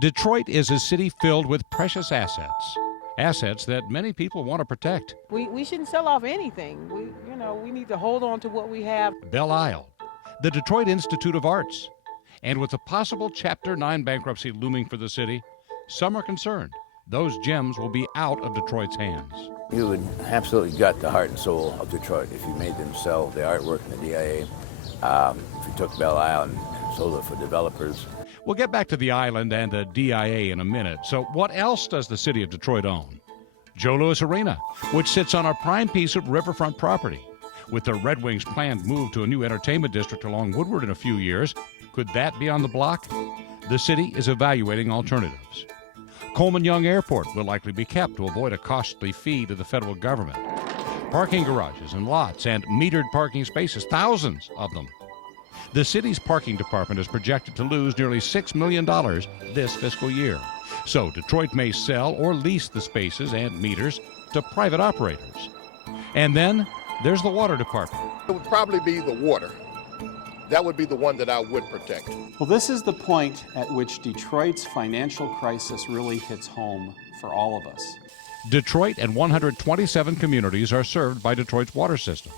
Detroit is a city filled with precious assets. Assets that many people want to protect. We shouldn't sell off anything. We need to hold on to what we have. Belle Isle, the Detroit Institute of Arts. And with a possible Chapter 9 bankruptcy looming for the city, some are concerned those gems will be out of Detroit's hands. You would absolutely gut the heart and soul of Detroit if you made them sell the artwork in the DIA. If you took Belle Isle and sold it for developers. We'll get back to the island and the DIA in a minute. So what else does the city of Detroit own? Joe Louis Arena, which sits on a prime piece of riverfront property. With the Red Wings' planned move to a new entertainment district along Woodward in a few years, could that be on the block? The city is evaluating alternatives. Coleman Young Airport will likely be kept to avoid a costly fee to the federal government. Parking garages and lots and metered parking spaces, thousands of them. The city's parking department is projected to lose nearly $6 million this fiscal year. So Detroit may sell or lease the spaces and meters to private operators. And then there's the water department. It would probably be the water. That would be the one that I would protect. Well, this is the point at which Detroit's financial crisis really hits home for all of us. Detroit and 127 communities are served by Detroit's water system.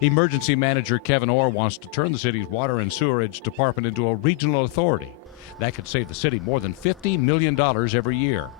Emergency manager Kevin Orr wants to turn the city's water and sewerage department into a regional authority. That could save the city more than $50 million every year.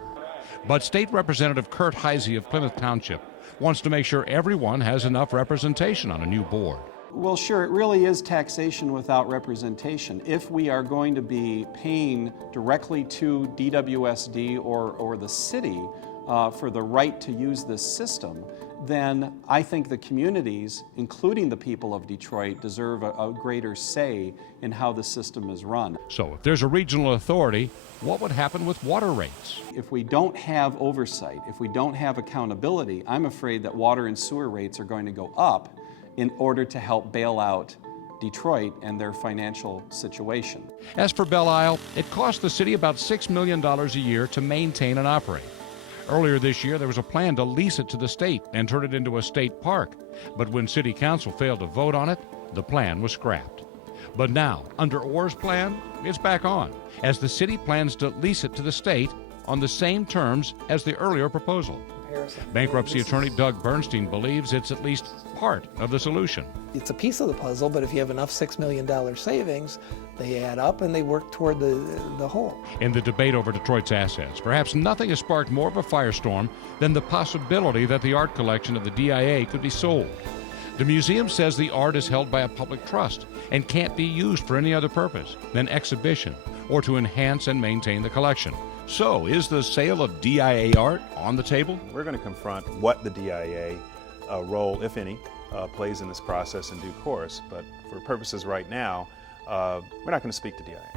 But State Representative Kurt Heisey of Plymouth Township wants to make sure everyone has enough representation on a new board. Well, sure, it really is taxation without representation. If we are going to be paying directly to DWSD or the city for the right to use this system, then I think the communities, including the people of Detroit, deserve a greater say in how the system is run. So if there's a regional authority, what would happen with water rates? If we don't have oversight, if we don't have accountability, I'm afraid that water and sewer rates are going to go up in order to help bail out Detroit and their financial situation. As for Belle Isle, it cost the city about $6 million a year to maintain and operate. Earlier this year, there was a plan to lease it to the state and turn it into a state park. But when City Council failed to vote on it, the plan was scrapped. But now, under Orr's plan, it's back on, as the city plans to lease it to the state on the same terms as the earlier proposal. Bankruptcy attorney Doug Bernstein believes it's at least part of the solution. It's a piece of the puzzle, but if you have enough $6 million savings, they add up and they work toward the whole. In the debate over Detroit's assets, perhaps nothing has sparked more of a firestorm than the possibility that the art collection of the DIA could be sold. The museum says the art is held by a public trust and can't be used for any other purpose than exhibition or to enhance and maintain the collection. So, is the sale of DIA art on the table? We're going to confront what the DIA role, if any, plays in this process in due course. But for purposes right now, we're not going to speak to DIA.